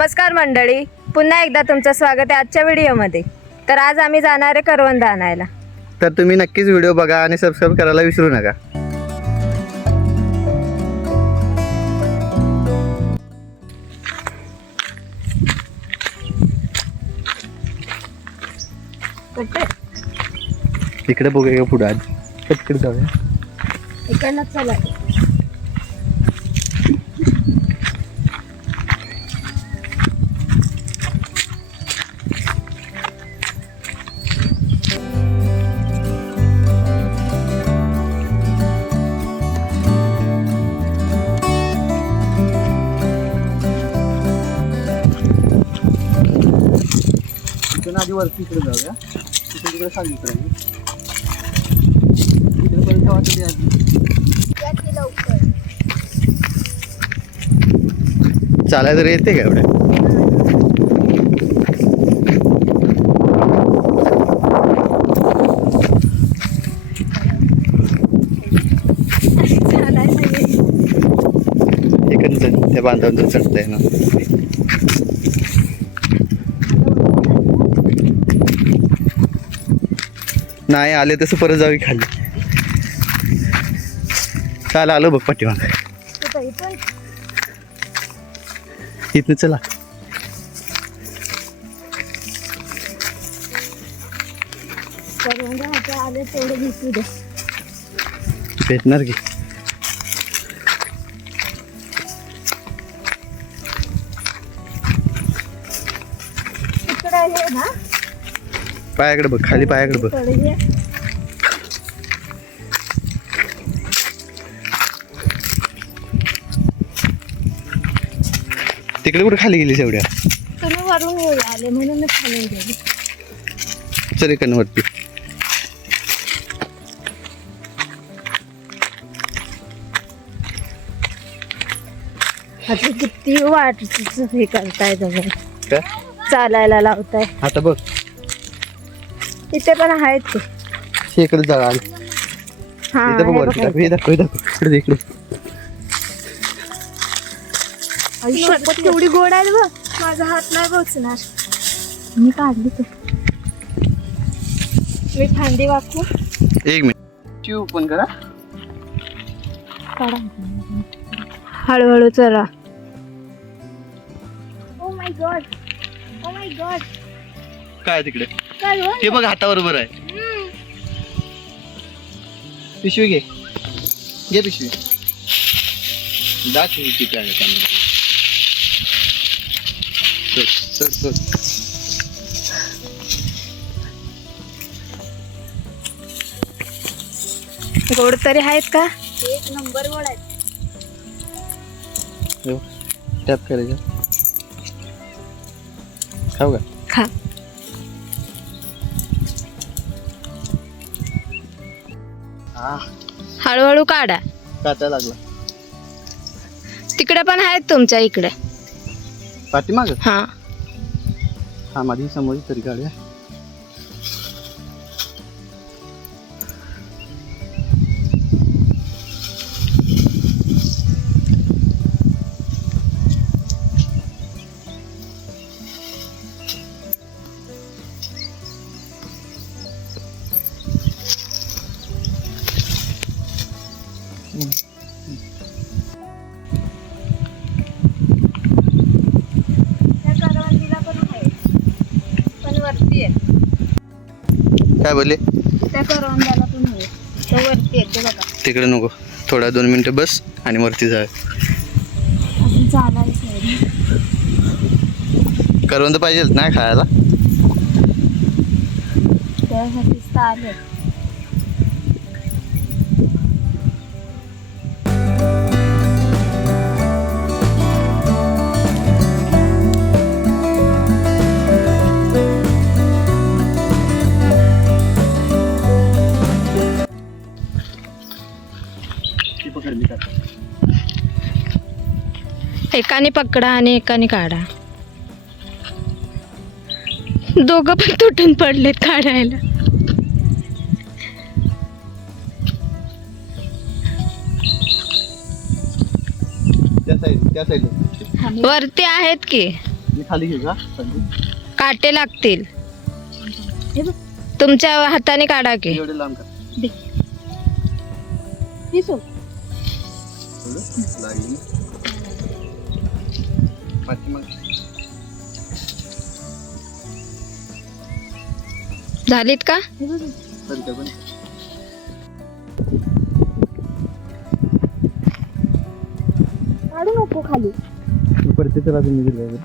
नमस्कार मंडळी, पुन्हा एकदा तुमचं स्वागत आहे आजच्या व्हिडिओमध्ये. तर आज आम्ही जाणार आहे करवंद आणायला. तर तुम्ही नक्कीच व्हिडिओ बघा आणि सबस्क्राईब करायला विसरू नका. इकडे बघूया पुढे आधी तिकडे जाऊया. इकडनं चला. आधी वरती इकडे जाऊया. तिकडे सांगितलं इकडे पर्यंत वाटते आधी. चालायला तर येते का एवढ्या? इकडनं त्या बांधावर चढताय ना. नाही आले तसं परत जाऊ खाली. चाल आलो बघ पाठीमाग. इथनं चला. भेटणार की पायाकडे बघ, खाली पायाकडे बघ. तिकडे कुठे खाली गेलीस एवढ्या? तुम्ही वरून आले म्हणून खाली गेली. चल इकडनं वरती. आता किती वाट हे करताय तुम्ही, काय चालायला लावताय. आता बघ इथे पण आहेत ते. इकडे जा. हा इथे बघ वरती. हे दाखव इकडे इकडे. केवढी गोड आहे बघ. माझा हात नाही पोचणार. मी काढली ते. मी फांदी वाकू. एक मिनिट चिव पण करा. हळूहळू चला. Oh my God, oh my God. काय तिकडे ते बघ हाताबरोबर आहे. पिशवी घे. घे पिशवी. दाखव किती आहे त्यामध्ये. गोड तरी आहेत का? एक नंबर गोड आहेत. टॅप करायचं. खाऊ का? खा. हळूहळू काढा. काचा लागला. तिकडे पण आहेत तुमच्या इकडे. पाठीमाग हा हा माझी समोर तरी काढूया. काय बोलले? त्या करवंदाला पण आहे. त्या वरती आहेत ते बघा. तिकडे नको, थोडा 2 मिनिटं बस आणि वरती जा. अजून चालायचं. करवंद पाहिजे ना खायला. त्यासाठीच तर आले. एकाने पकडा आणि एकाने काढा. दोघं पण तुटून पडलेत काढायला. त्या साईड वरती आहेत की मी खाली घेऊ का संजू? काटे लागतील. हे बघ तुमच्या हाताने काढा की. एवढे लांब कर. दे हे सोड. थोडं लागेल. पाठीमागे. झालीत का? हे बघ सरी कर पण. काढू नको खाली. तू परत त्याला तुम्ही दिलं.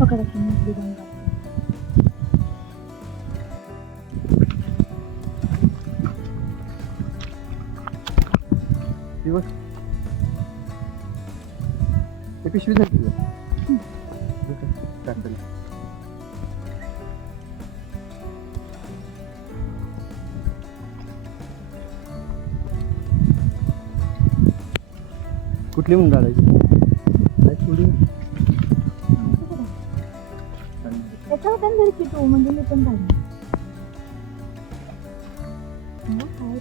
पकडा की रंग. दिवस ते पिशवी झाली तुझं. टाकतरी. कुठली मुंग काढायची? काय थोडी त्याच्यावर पण धर की तू म्हणजे मी पण काढणार. मला काय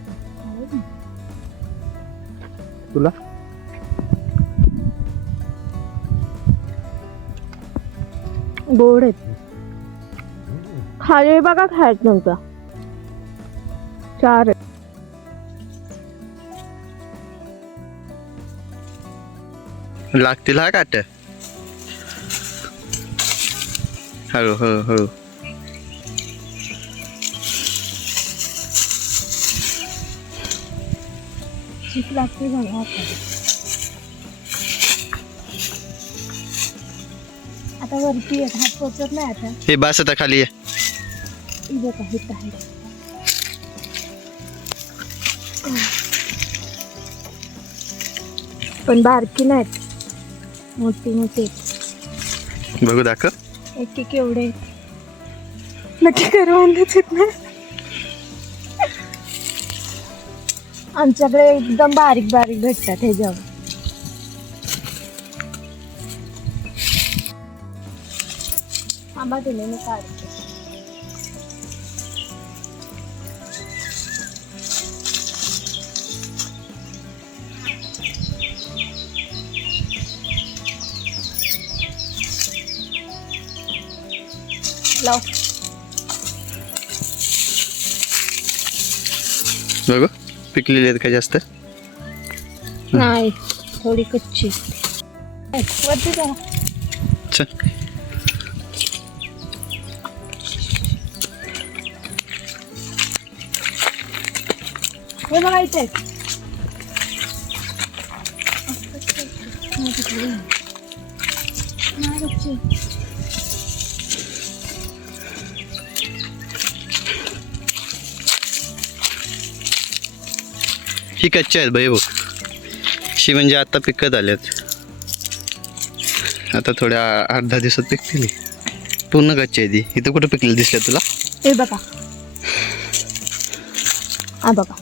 तुला गोड आहेत. खाली बघा खायच नव्हता. 4 आहेत. लागतील हा काट. हळू हळू हळू. चीक लागते झाला आता वरती येत हात पोचत नाही आता. हे बस आता खाली ये. इथे काही आहे पण बारकी नाहीत, मोठी मोठी बघू दाखव. एक एक एवढे नक्की करवंदच येत ना. आमच्याकडे एकदम बारीक बारीक भेटतात ह्याच्यावर. आंबा दिले मी काढते. लाव. बघू पिकलेली आहेत का जास्त? नाही थोडी कच्ची. वरती जरा चल. हे बघा इथे ही कच्ची आहेत बाई बघ. शी म्हणजे आता पिकत आल्यात. आता थोड्या 8-10 दिवसात पिकतील. पूर्ण कच्ची आहे ती. इथं कुठं पिकलेली दिसल्या तुला? हे बघा. हा बघा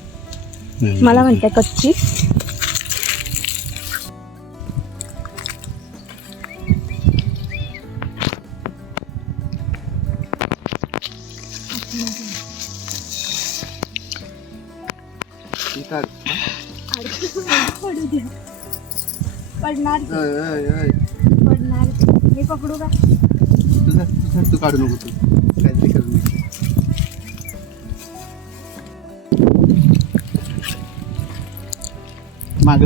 मला म्हणते कच्ची. पडू द्या. पडणार पडणार. मी पकडू का? तू काढू नको. तू काहीतरी करू नको. मागे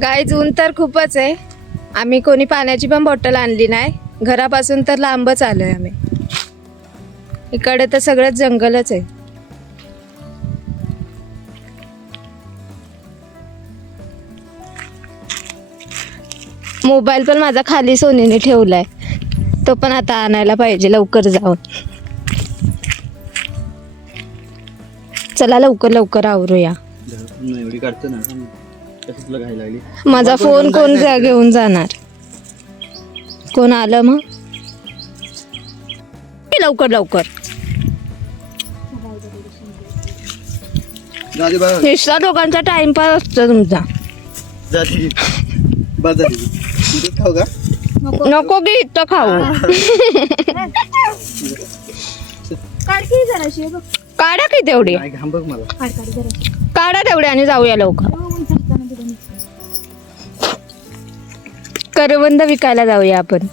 गाईज ऊन तर खूपच आहे. आम्ही कोणी पाण्याची पण बॉटल आणली नाही. घरापासून तर लांबच आलोय आम्ही. इकडे तर सगळंच जंगलच आहे. मोबाईल पण माझा खाली सोनीने ठेवलाय. तो पण आता आणायला पाहिजे लवकर जाऊन. चला लवकर लवकर आवरूया. एवढी काढतो ना कसं तुला घाई लागली. माझा फोन कोण घेऊन जाणार? कोण आलं मग? लवकर लवकर. निष्ठा लोकांचा टाइमपास असतो तुमचा. खाऊ का? नको की इथं खाऊ. काढ की जराशी बघ. काढा की तेवढी, नाही घाम बघ मला. काढ काढ जरा. काढा तेवढी आणि जाऊया लवकर. उंच असताना दिलं मी. करवंद विकायला जाऊया आपण,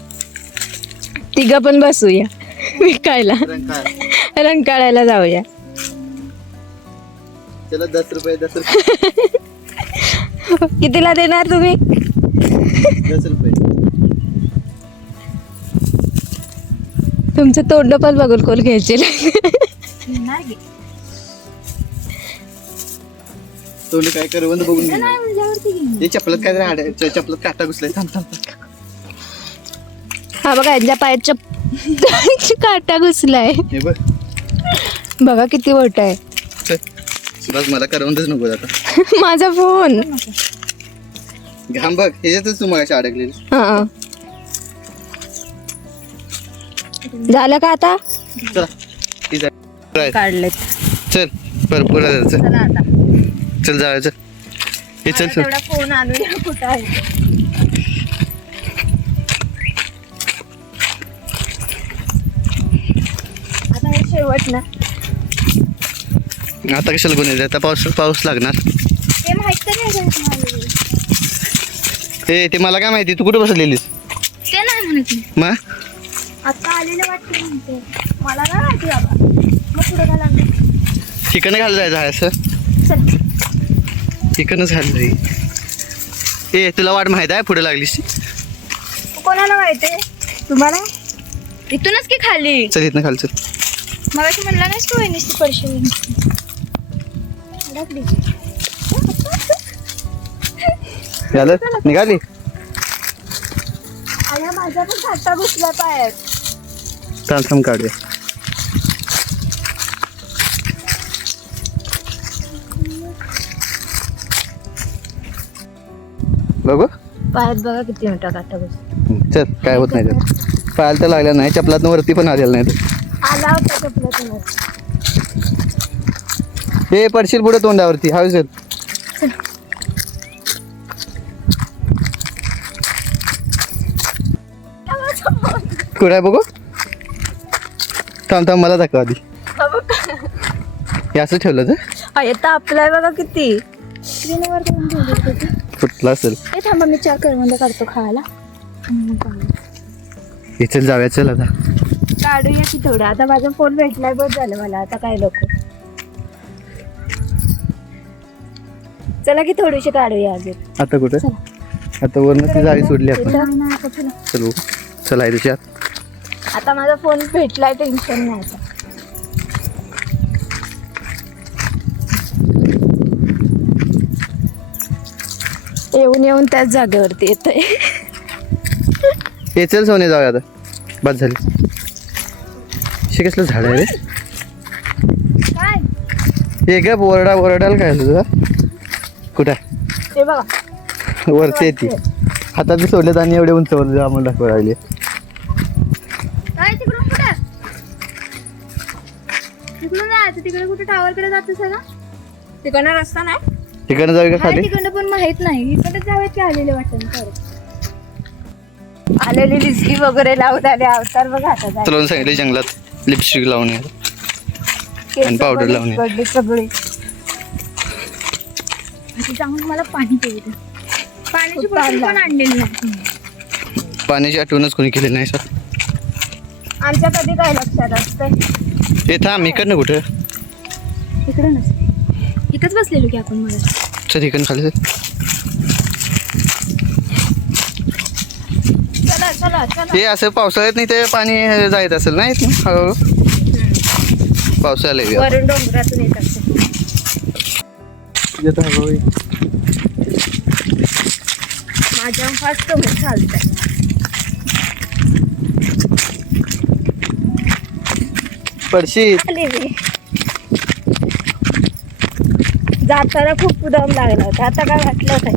तिघ पण बसूया विकायला. रंकाळ्याला जाऊया. चला 10 रुपये 10 रुपये कितीला देणार तुम्ही? 10 रुपये. तुमचं तोंड पण बघून कोण घ्यायचे. नाही घे. तोंड काय करवंद बघून घे. नाही म्हणल्यावरती घे. हे चपलात काय तरी हाड चपलात काटा घुसलाय. थांब थांब थांब. हा बघा यांच्या पायात काटा घुसलाय. हे बघ बघा किती मोठा आहे. चल. बस मला करवंदच नको आता. माझा फोन. घाम बघ ह्याच्यातच तू मगाशी अडकलेली. हा झालं का आता? चला ही जाय. काढलेत. चल भरपूर आहे चल. चला आता चल जायचं. हे चल चल. तेवढा फोन आणूया. कुठं आहे? आता हे शेवट ना. आता कशाला कोणी येते? आता पाऊस पाऊस लागणार. ते माहित तर नाही का तुम्हाला? हे ते मला काय माहिती, तू कुठे बसलेलीस? ते नाही म्हणत मी. मग आता आलेलं वाटतं म्हणते. मला काय माहिती बाबा. मग पुढे काय लागलं? ठिकाणी घाल जायचं आहे असं. चल. ठिकाणच घाल. ए तुला वाट माहित आहे पुढे लागलीस? कोणाला माहिती? तुम्हाला? इथूनच की खाली. चल इथनं खाल चल. मगाशी म्हणला नाहीस तू नुसती परशी अडकली. झालं निघाली. आणि माझा पण खाटा घुसला पायात. थांब थांब काढूया. बघू पायात बघा किती मोठा काटा घुसला. चल काय होत नाही त्यात. पायाला तर लागलं नाही, चपलात वरती पण आलेलं नाही. आला होता चपलातून. हे पडशील पुढे तोंडावरती. हवे चल. कुठे आहे बघू. थांब थांब मला दाखव आधी. हे असं ठेवलं तर येता आपलाय बघा किती. स्क्रीनवर करून ठेवली होती. फुटला असेल. ए थांबा मी 4 करवंद काढतो खायला. हे चल जाऊया चल आता. काढूया की थोडं. आता माझा फोन भेटलाय बस झालं मला. आता काय लोक. चला की थोडीशी काढूया अजून. आता कुठं? आता वरनं ती जाळी सोडली आपण. नाही, नाही, आता चला. चल बघू. चल आहे त्याच्यात. आता माझा फोन भेटलाय, टेन्शन नाही आता. येऊन येऊन त्याच जागेवरती येतंय. हे चल सोने जाऊया आता. बस झाली. शे कसलं झाड आहे रे. काय? हे काय ओरडायला काय झालं तुझा? कुठं आहे? हे बघा वरती येते. हातात सोडलेत आणि एवढे उंचवर आम्हाला दाखवा राहिले. काय तिकडून कुठं? तिकडून जायचं. तिकडे कुठे टावरकडे जातं सगळं? तिकडनं रस्ता नाही. तिकडनं जाऊया का खाली? तिकडं पण माहित नाही. इकडे जावे की आलेले वाटतं खरं. आलेली लिस्टी वगैरे लावून आले. अवतार बघा आता. तुला सांगितलं जंगलात लिपस्टिक लावून ये. आणि powder लावून ये. पडली सगळी. आता जाऊन मला पाणी पिऊ दे. पाण्याची बॉटल पण आणलेली नाही. पाण्याची आठवणच कोणी केली नाही सर. आमच्या कधी काय लक्षात असतं. हे थांब इकडनं कुठं? इकडे नसते. इथंच बसलेलो की आपण मला. चल इकडनं खाली चल. चला चला चला. हे असं पावसाळ्यात नाही ते पाणी जायत असेल नाही हळूहळू. पावसाळ्याला येऊया. वरून डोंगरातून येत असते. माझ्या फास्ट चालतंय. पडशी आले मी. जाताना खूप दम लागला होता. आता काय वाटलं नाही.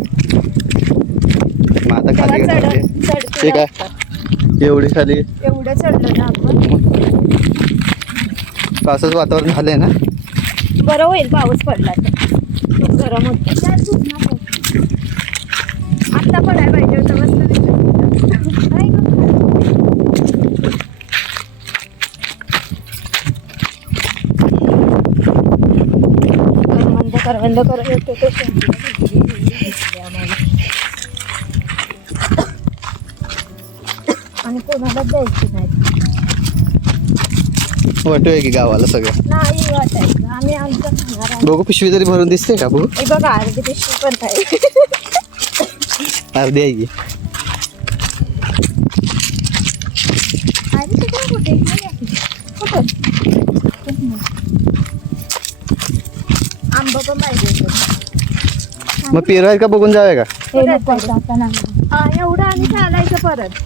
मग आता तेव्हा खाली चढ गेलं. चढतो ठीक आहे. जास्त. एवढी खाली एवढं चढलो ना आपण. पावसाचं वातावरण झालंय ना. बरं होईल पाऊस पडला तर. खूप गरम होतं. आता पडायला पाहिजे होतं. मस्त नाही का? बंद करत होते ते भेटले आम्हाला आणि कोणाला द्यायची नाही वाटूया की गावाला सगळं. नाही वाटायचं आम्ही आमचं खाणार आहे. बघू पिशवी तरी भरून दिसते का बघू. हे बघा अर्धी पिशवी पण आहे. अर्धी आहे की. अर्धी पिशवी कुठे कुठं आंबा पण पाहिजे होतं. मग पेरवाय का बघून जाऊया का. हे नको आता नाही. हा एवढं आणि चालायचं परत.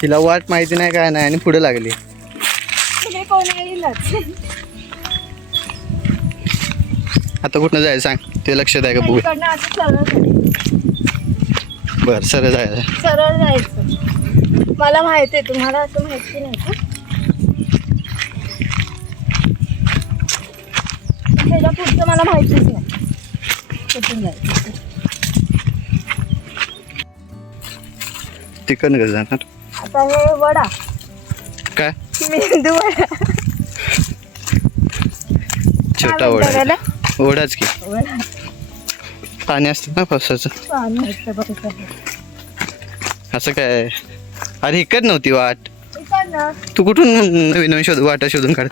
तिला वाट माहिती नाही काय नाही आणि पुढे लागली. तुम्ही कोण येईलच. आता कुठनं जायचं सांग ते लक्षात आहे का बघू. इकडनं असं सरळ बर सरळ जायचं. सरळ जायचं. मला माहिती आहे तुम्हाला असं माहिती नाही का. त्याच्या पुढचं मला माहितीच नाही कुठून जायचं. तिकडनं कसं जाणार. आता हे वडा काय मेंदू वडा छोटा ओढा. ओढाच की वडा पाणी असतं ना पावसाचं. पाणी असतं बघ. असं काय. अरे इकड नव्हती वाट. इकडनं तू कुठून नवीन नवीन वाटा शोधून काढ.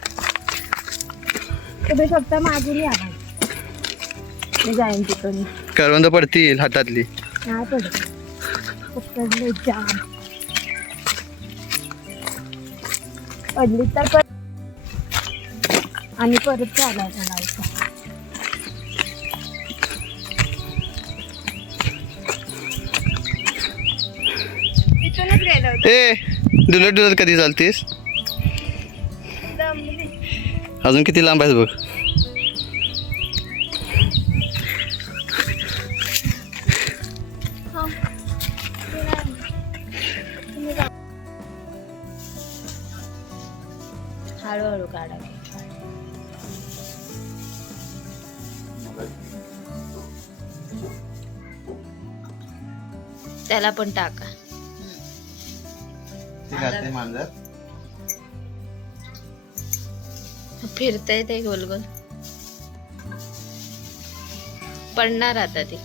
तुम्ही फक्त मागून या मी जाईन तिकडून. करवंद पडतील हातातली. नाही पडत पकडले जाम पडली तर आणि परत चालायचं लावतं. तिथूनच गेलं होतं. ए डुलत डुलत कधी चालतीस. अजून किती लांब आहेस बघ. हळूहळू काढा. त्याला पण टाका. फिरतय ते गोल गोल पडणार आता ते.